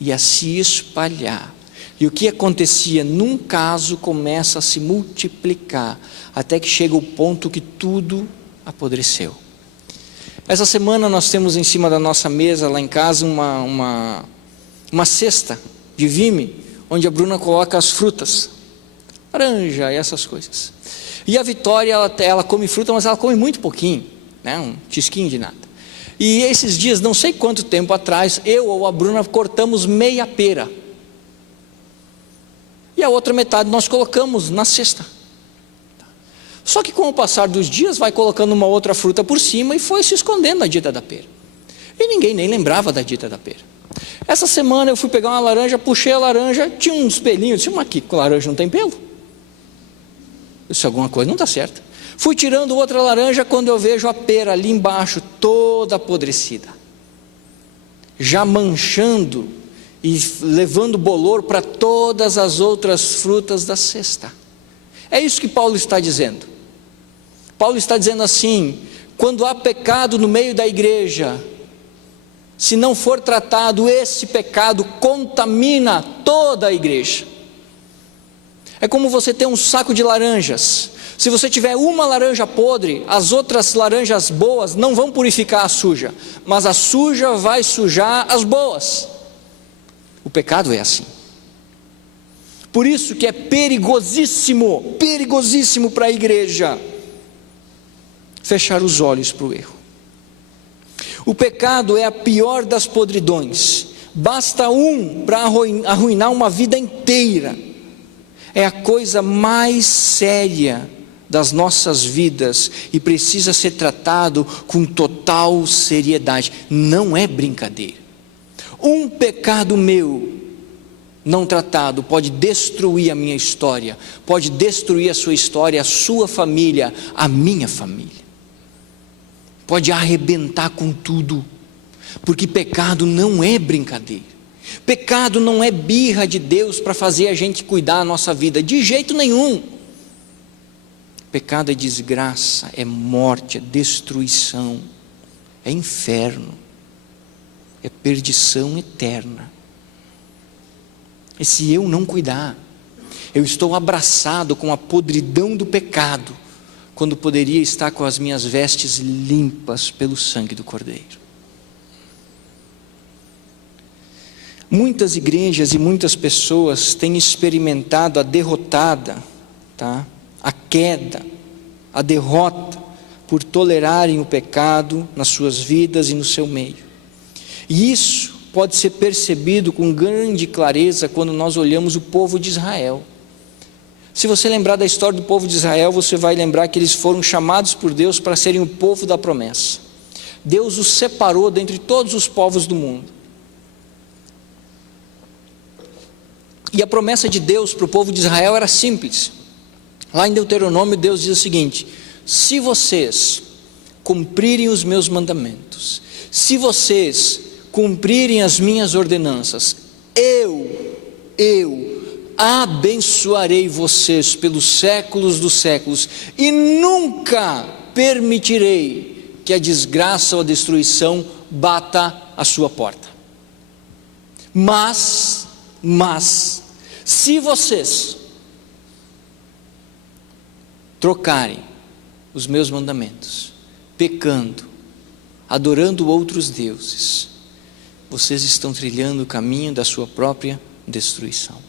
e a se espalhar. E o que acontecia num caso começa a se multiplicar, até que chega o ponto que tudo apodreceu. Essa semana nós temos em cima da nossa mesa lá em casa uma cesta de vime, onde a Bruna coloca as frutas, laranja e essas coisas. E a Vitória, ela come fruta, mas ela come muito pouquinho, né? Um tisquinho de nada. E esses dias, não sei quanto tempo atrás, eu ou a Bruna cortamos meia pera. E a outra metade nós colocamos na cesta. Só que com o passar dos dias vai colocando uma outra fruta por cima e foi se escondendo na dita da pera. E ninguém nem lembrava da dita da pera. Essa semana eu fui pegar uma laranja, puxei a laranja, tinha uns pelinhos, disse, mas aqui com laranja não tem pelo? Isso alguma coisa não está certa. Fui tirando outra laranja, quando eu vejo a pera ali embaixo, toda apodrecida, já manchando e levando bolor para todas as outras frutas da cesta. É isso que Paulo está dizendo. Paulo está dizendo assim: quando há pecado no meio da igreja, se não for tratado, esse pecado contamina toda a igreja. É como você ter um saco de laranjas. Se você tiver uma laranja podre, as outras laranjas boas não vão purificar a suja, mas a suja vai sujar as boas. O pecado é assim. Por isso que é perigosíssimo, perigosíssimo para a igreja fechar os olhos para o erro. O pecado é a pior das podridões. Basta um para arruinar uma vida inteira. É a coisa mais séria das nossas vidas e precisa ser tratado com total seriedade. Não é brincadeira. Um pecado meu não tratado pode destruir a minha história, pode destruir a sua história, a sua família, a minha família. Pode arrebentar com tudo, porque pecado não é brincadeira. Pecado não é birra de Deus para fazer a gente cuidar da nossa vida, de jeito nenhum. Pecado é desgraça, é morte, é destruição, é inferno, é perdição eterna. E se eu não cuidar, eu estou abraçado com a podridão do pecado, quando poderia estar com as minhas vestes limpas pelo sangue do Cordeiro. Muitas igrejas e muitas pessoas têm experimentado a derrotada, a queda, a derrota, por tolerarem o pecado nas suas vidas e no seu meio. E isso pode ser percebido com grande clareza quando nós olhamos o povo de Israel. Se você lembrar da história do povo de Israel, você vai lembrar que eles foram chamados por Deus para serem o povo da promessa. Deus os separou dentre todos os povos do mundo. E a promessa de Deus para o povo de Israel era simples. Lá em Deuteronômio, Deus diz o seguinte: se vocês cumprirem os meus mandamentos, se vocês cumprirem as minhas ordenanças, eu abençoarei vocês pelos séculos dos séculos, e nunca permitirei que a desgraça ou a destruição bata a sua porta. Mas, se vocês trocarem os meus mandamentos, pecando, adorando outros deuses, vocês estão trilhando o caminho da sua própria destruição.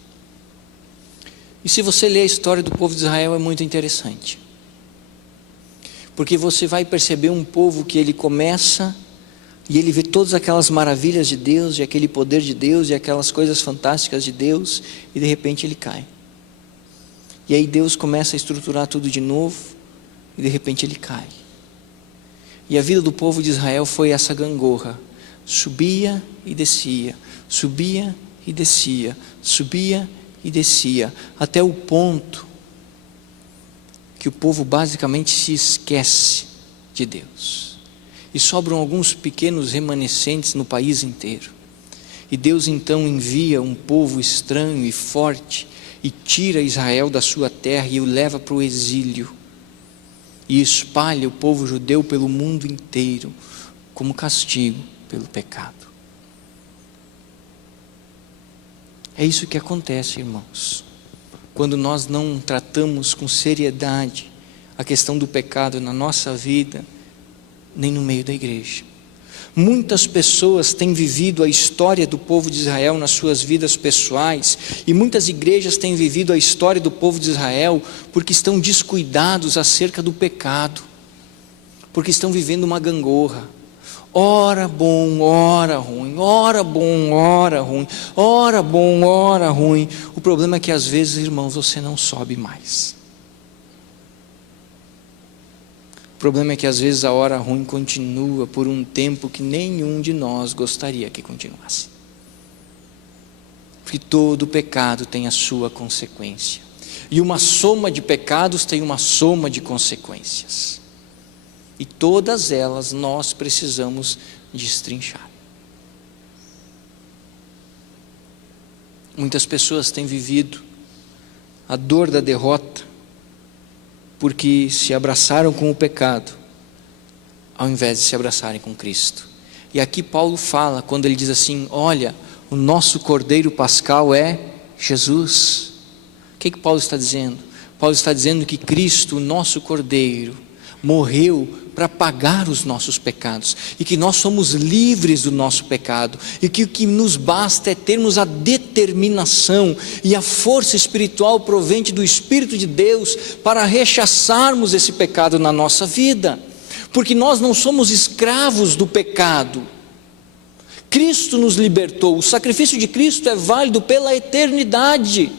E se você ler a história do povo de Israel, é muito interessante, porque você vai perceber um povo que ele começa e ele vê todas aquelas maravilhas de Deus, e aquele poder de Deus, e aquelas coisas fantásticas de Deus, e de repente ele cai. E aí Deus começa a estruturar tudo de novo, e de repente ele cai. E a vida do povo de Israel foi essa gangorra, subia e descia, subia e descia, subia e descia, até o ponto que o povo basicamente se esquece de Deus. E sobram alguns pequenos remanescentes no país inteiro. E Deus então envia um povo estranho e forte e tira Israel da sua terra e o leva para o exílio. E espalha o povo judeu pelo mundo inteiro como castigo pelo pecado. É isso que acontece, irmãos, quando nós não tratamos com seriedade a questão do pecado na nossa vida, nem no meio da igreja. Muitas pessoas têm vivido a história do povo de Israel nas suas vidas pessoais, e muitas igrejas têm vivido a história do povo de Israel porque estão descuidados acerca do pecado, porque estão vivendo uma gangorra. Ora bom, ora ruim, ora bom, ora ruim, ora bom, ora ruim. O problema é que às vezes, irmãos, você não sobe mais. O problema é que às vezes a hora ruim continua por um tempo que nenhum de nós gostaria que continuasse. Porque todo pecado tem a sua consequência. E uma soma de pecados tem uma soma de consequências. E todas elas nós precisamos destrinchar. Muitas pessoas têm vivido a dor da derrota porque se abraçaram com o pecado, ao invés de se abraçarem com Cristo. E aqui Paulo fala, quando ele diz assim, olha, o nosso Cordeiro Pascal é Jesus. O que Paulo está dizendo? Paulo está dizendo que Cristo, o nosso Cordeiro, morreu para pagar os nossos pecados, e que nós somos livres do nosso pecado, e que o que nos basta é termos a determinação e a força espiritual provente do Espírito de Deus para rechaçarmos esse pecado na nossa vida, porque nós não somos escravos do pecado. Cristo nos libertou, o sacrifício de Cristo é válido pela eternidade.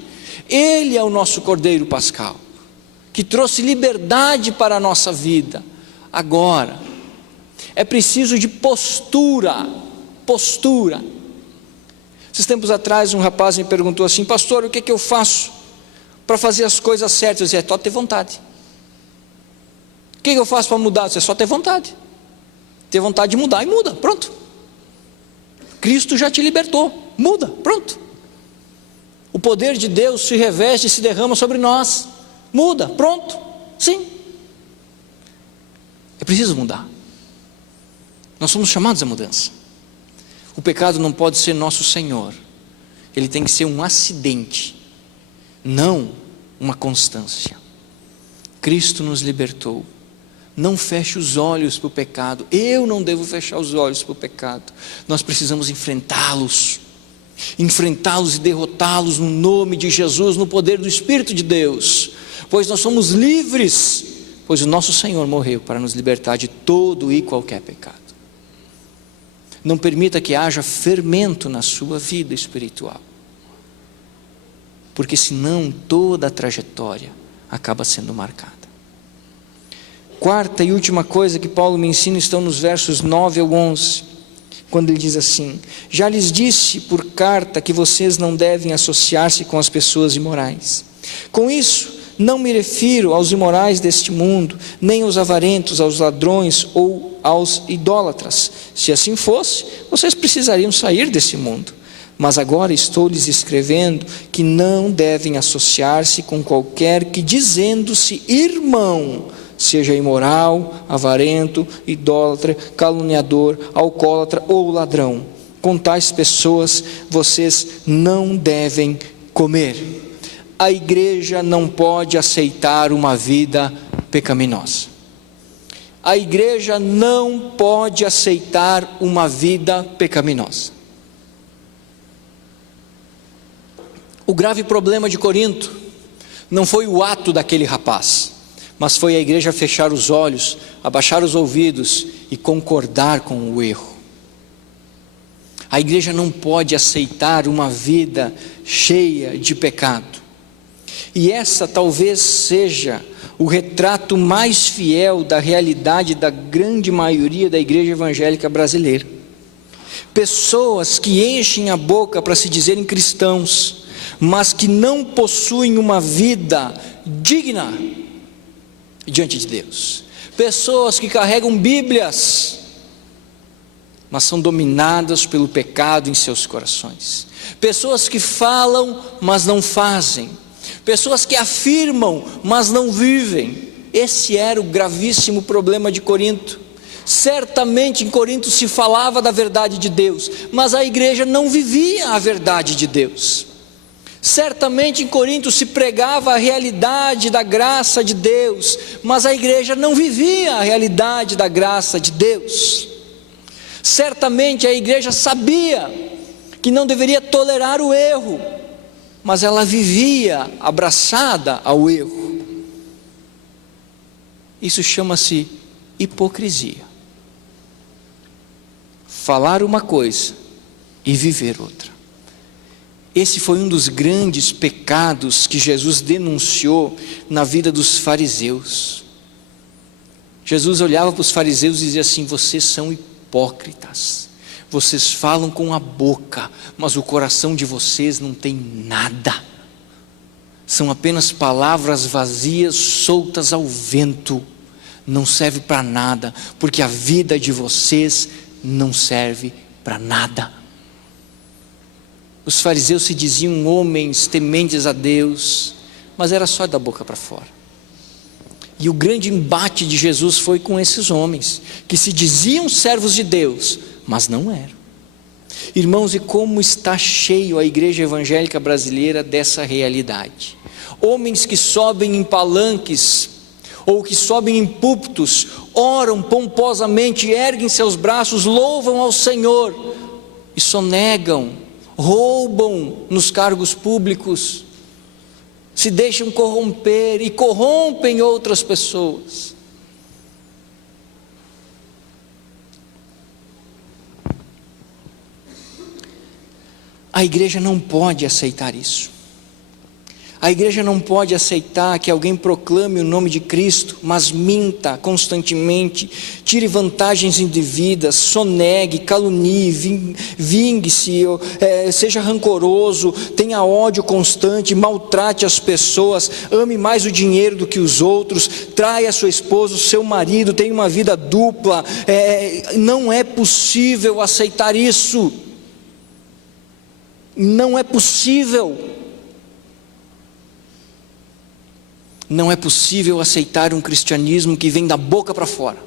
Ele é o nosso Cordeiro Pascal, que trouxe liberdade para a nossa vida. Agora, é preciso de postura. Esses tempos atrás um rapaz me perguntou assim, pastor, o que eu faço para fazer as coisas certas? Eu disse, é só ter vontade. O que eu faço para mudar? Eu disse, é só ter vontade. Ter vontade de mudar e muda, pronto. Cristo já te libertou, muda, pronto. O poder de Deus se reveste e se derrama sobre nós, muda, pronto, sim. É preciso mudar. Nós somos chamados à mudança. O pecado não pode ser nosso Senhor. Ele tem que ser um acidente, não uma constância. Cristo nos libertou. Não feche os olhos para o pecado. Eu não devo fechar os olhos para o pecado. Nós precisamos enfrentá-los e derrotá-los no nome de Jesus, no poder do Espírito de Deus, pois nós somos livres, pois o nosso Senhor morreu para nos libertar de todo e qualquer pecado. Não permita que haja fermento na sua vida espiritual, porque senão toda a trajetória acaba sendo marcada. Quarta e última coisa que Paulo me ensina estão nos versos 9 ao 11, quando ele diz assim: já lhes disse por carta que vocês não devem associar-se com as pessoas imorais. Com isso, não me refiro aos imorais deste mundo, nem aos avarentos, aos ladrões ou aos idólatras. Se assim fosse, vocês precisariam sair desse mundo. Mas agora estou lhes escrevendo que não devem associar-se com qualquer que, dizendo-se irmão, seja imoral, avarento, idólatra, caluniador, alcoólatra ou ladrão. Com tais pessoas vocês não devem comer. A igreja não pode aceitar uma vida pecaminosa. A igreja não pode aceitar uma vida pecaminosa. O grave problema de Corinto não foi o ato daquele rapaz, mas foi a igreja fechar os olhos, abaixar os ouvidos e concordar com o erro. A igreja não pode aceitar uma vida cheia de pecado. E essa talvez seja o retrato mais fiel da realidade da grande maioria da igreja evangélica brasileira. Pessoas que enchem a boca para se dizerem cristãos, mas que não possuem uma vida digna diante de Deus. Pessoas que carregam Bíblias, mas são dominadas pelo pecado em seus corações. Pessoas que falam, mas não fazem. Pessoas que afirmam, mas não vivem. Esse era o gravíssimo problema de Corinto. Certamente em Corinto se falava da verdade de Deus, mas a igreja não vivia a verdade de Deus. Certamente em Corinto se pregava a realidade da graça de Deus, mas a igreja não vivia a realidade da graça de Deus. Certamente a igreja sabia que não deveria tolerar o erro, mas ela vivia abraçada ao erro. Isso chama-se hipocrisia. Falar uma coisa e viver outra. Esse foi um dos grandes pecados que Jesus denunciou na vida dos fariseus. Jesus olhava para os fariseus e dizia assim: vocês são hipócritas, vocês falam com a boca, mas o coração de vocês não tem nada, são apenas palavras vazias, soltas ao vento, não serve para nada, porque a vida de vocês não serve para nada. Os fariseus se diziam homens tementes a Deus, mas era só da boca para fora. E o grande embate de Jesus foi com esses homens, que se diziam servos de Deus, mas não eram. Irmãos, e como está cheio a igreja evangélica brasileira dessa realidade. Homens que sobem em palanques, ou que sobem em púlpitos, oram pomposamente, erguem seus braços, louvam ao Senhor, e sonegam, roubam nos cargos públicos, se deixam corromper e corrompem outras pessoas. A igreja não pode aceitar isso. A igreja não pode aceitar que alguém proclame o nome de Cristo, mas minta constantemente, tire vantagens indevidas, sonegue, calunie, vingue-se, seja rancoroso, tenha ódio constante, maltrate as pessoas, ame mais o dinheiro do que os outros, traia sua esposa, o seu marido, tenha uma vida dupla. Não é possível aceitar isso. Não é possível. Não é possível aceitar um cristianismo que vem da boca para fora.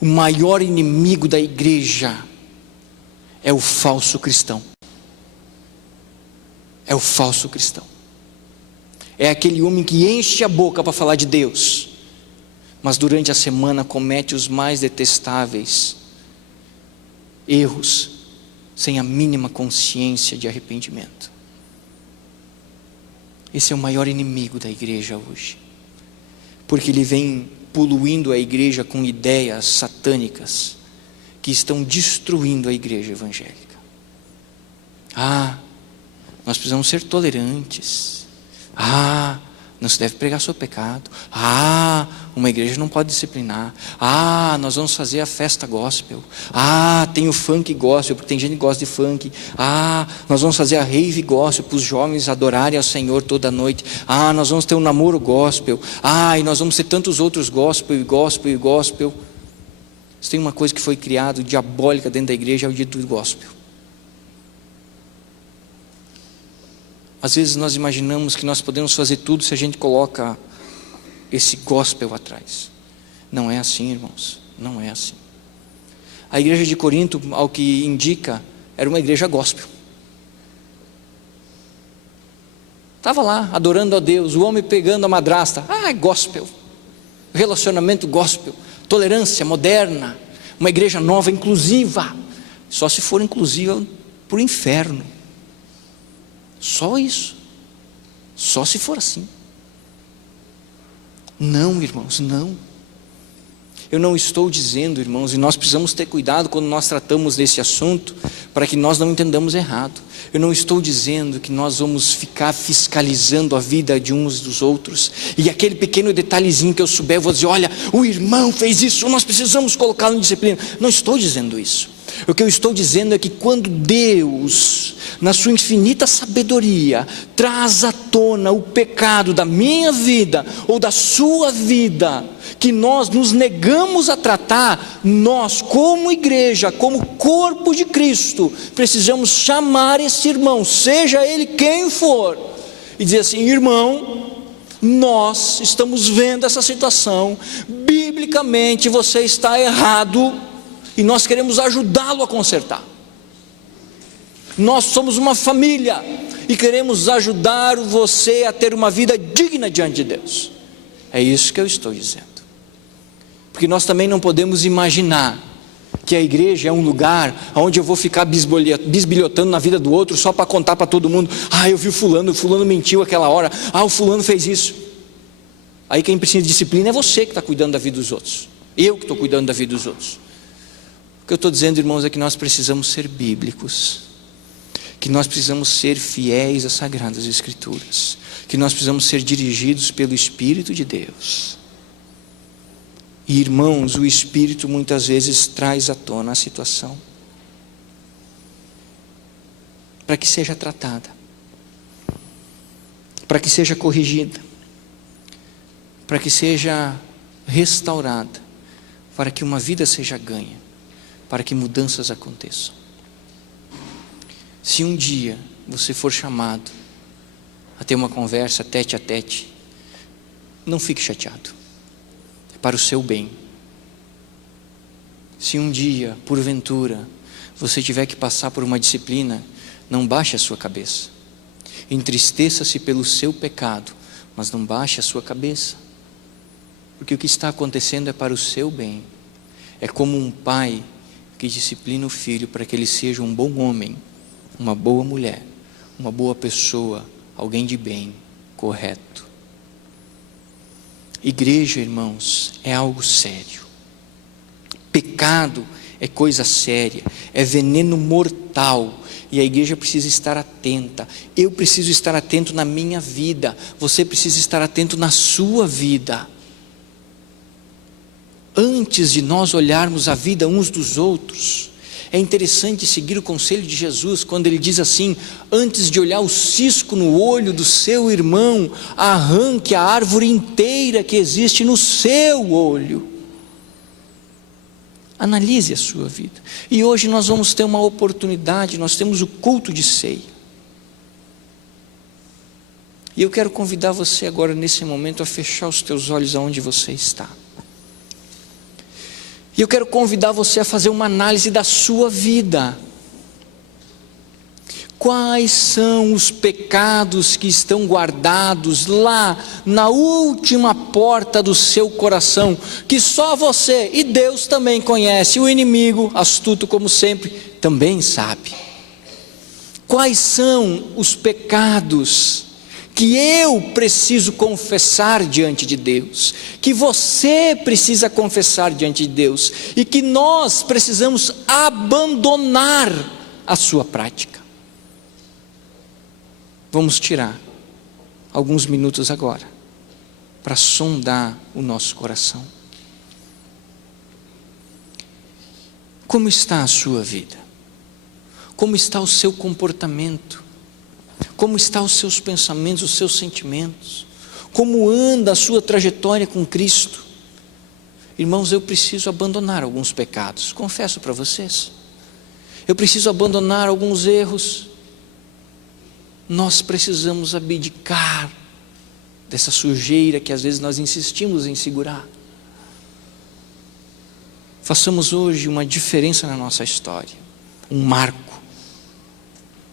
O maior inimigo da igreja é o falso cristão. É o falso cristão. É aquele homem que enche a boca para falar de Deus, mas durante a semana comete os mais detestáveis erros, sem a mínima consciência de arrependimento. Esse é o maior inimigo da igreja hoje, porque ele vem poluindo a igreja com ideias satânicas que estão destruindo a igreja evangélica. Nós precisamos ser tolerantes. Não se deve pregar sobre pecado. Uma igreja não pode disciplinar. Nós vamos fazer a festa gospel. Tem o funk gospel, porque tem gente que gosta de funk. Nós vamos fazer a rave gospel para os jovens adorarem ao Senhor toda noite. Nós vamos ter um namoro gospel. E nós vamos ter tantos outros gospel e gospel e gospel. Se tem uma coisa que foi criada diabólica dentro da igreja, é o dito gospel. Às vezes nós imaginamos que nós podemos fazer tudo se a gente coloca esse gospel atrás. Não é assim, irmãos, não é assim. A igreja de Corinto, ao que indica, era uma igreja gospel. Estava lá, adorando a Deus, o homem pegando a madrasta. É gospel, relacionamento gospel, tolerância moderna, uma igreja nova, inclusiva. Só se for inclusiva para o inferno. Só isso, só se for assim. Não, irmãos, não. Eu não estou dizendo, irmãos, e nós precisamos ter cuidado quando nós tratamos desse assunto, para que nós não entendamos errado. Eu não estou dizendo que nós vamos ficar fiscalizando a vida de uns dos outros, e aquele pequeno detalhezinho que eu souber, eu vou dizer: olha, o irmão fez isso, nós precisamos colocá-lo em disciplina. Não estou dizendo isso. O que eu estou dizendo é que quando Deus, na sua infinita sabedoria, traz à tona o pecado da minha vida ou da sua vida, que nós nos negamos a tratar, nós como igreja, como corpo de Cristo, precisamos chamar esse irmão, seja ele quem for, e dizer assim: irmão, nós estamos vendo essa situação, biblicamente você está errado, e nós queremos ajudá-lo a consertar. Nós somos uma família e queremos ajudar você a ter uma vida digna diante de Deus. É isso que eu estou dizendo. Porque nós também não podemos imaginar que a igreja é um lugar onde eu vou ficar bisbilhotando na vida do outro só para contar para todo mundo: eu vi o fulano mentiu aquela hora, o fulano fez isso. Aí quem precisa de disciplina é você que está cuidando da vida dos outros, eu que estou cuidando da vida dos outros. O que eu estou dizendo, irmãos, é que nós precisamos ser bíblicos, que nós precisamos ser fiéis às Sagradas Escrituras, que nós precisamos ser dirigidos pelo Espírito de Deus. E irmãos, o Espírito muitas vezes traz à tona a situação, para que seja tratada, para que seja corrigida, para que seja restaurada, para que uma vida seja ganha, para que mudanças aconteçam. Se um dia você for chamado a ter uma conversa tete a tete, não fique chateado, é para o seu bem. Se um dia, porventura, você tiver que passar por uma disciplina, não baixe a sua cabeça, entristeça-se pelo seu pecado, mas não baixe a sua cabeça, porque o que está acontecendo é para o seu bem. É como um pai que disciplina o filho para que ele seja um bom homem, uma boa mulher, uma boa pessoa, alguém de bem, correto. Igreja, irmãos, é algo sério. Pecado é coisa séria, é veneno mortal, e a igreja precisa estar atenta. Eu preciso estar atento na minha vida, você precisa estar atento na sua vida. Antes de nós olharmos a vida uns dos outros, é interessante seguir o conselho de Jesus, quando ele diz assim: antes de olhar o cisco no olho do seu irmão, arranque a árvore inteira que existe no seu olho. Analise a sua vida. E hoje nós vamos ter uma oportunidade, nós temos o culto de ceia. E eu quero convidar você agora, nesse momento, a fechar os teus olhos aonde você está. E eu quero convidar você a fazer uma análise da sua vida. Quais são os pecados que estão guardados lá na última porta do seu coração, que só você e Deus também conhece, o inimigo, astuto como sempre, também sabe. Quais são os pecados que eu preciso confessar diante de Deus, que você precisa confessar diante de Deus, e que nós precisamos abandonar a sua prática? Vamos tirar alguns minutos agora, para sondar o nosso coração. Como está a sua vida? Como está o seu comportamento? Como estão os seus pensamentos, os seus sentimentos? Como anda a sua trajetória com Cristo? Irmãos, eu preciso abandonar alguns pecados, confesso para vocês. Eu preciso abandonar alguns erros. Nós precisamos abdicar dessa sujeira que às vezes nós insistimos em segurar. Façamos hoje uma diferença na nossa história, um marco,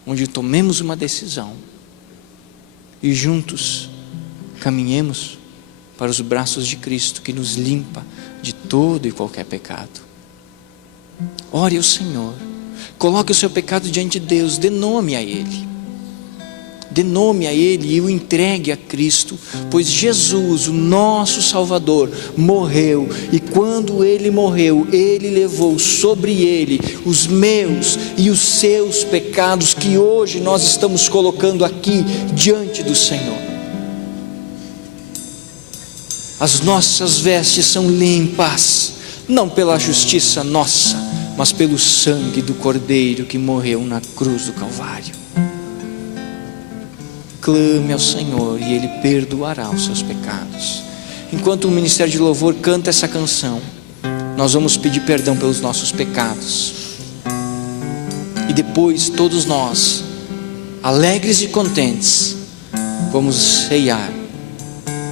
onde tomemos uma decisão e juntos caminhemos para os braços de Cristo, que nos limpa de todo e qualquer pecado. Ore ao Senhor, coloque o seu pecado diante de Deus, dê nome a Ele. Dê nome a Ele e o entregue a Cristo, pois Jesus, o nosso Salvador, morreu, e quando Ele morreu, Ele levou sobre Ele os meus e os seus pecados, que hoje nós estamos colocando aqui diante do Senhor. As nossas vestes são limpas, não pela justiça nossa, mas pelo sangue do Cordeiro que morreu na cruz do Calvário. Clame ao Senhor e Ele perdoará os seus pecados. Enquanto o Ministério de Louvor canta essa canção, nós vamos pedir perdão pelos nossos pecados. E depois todos nós, alegres e contentes, vamos ceiar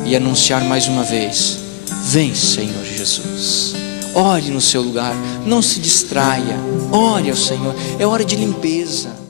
e anunciar mais uma vez: vem, Senhor Jesus. Ore no seu lugar, não se distraia, ore ao Senhor. É hora de limpeza.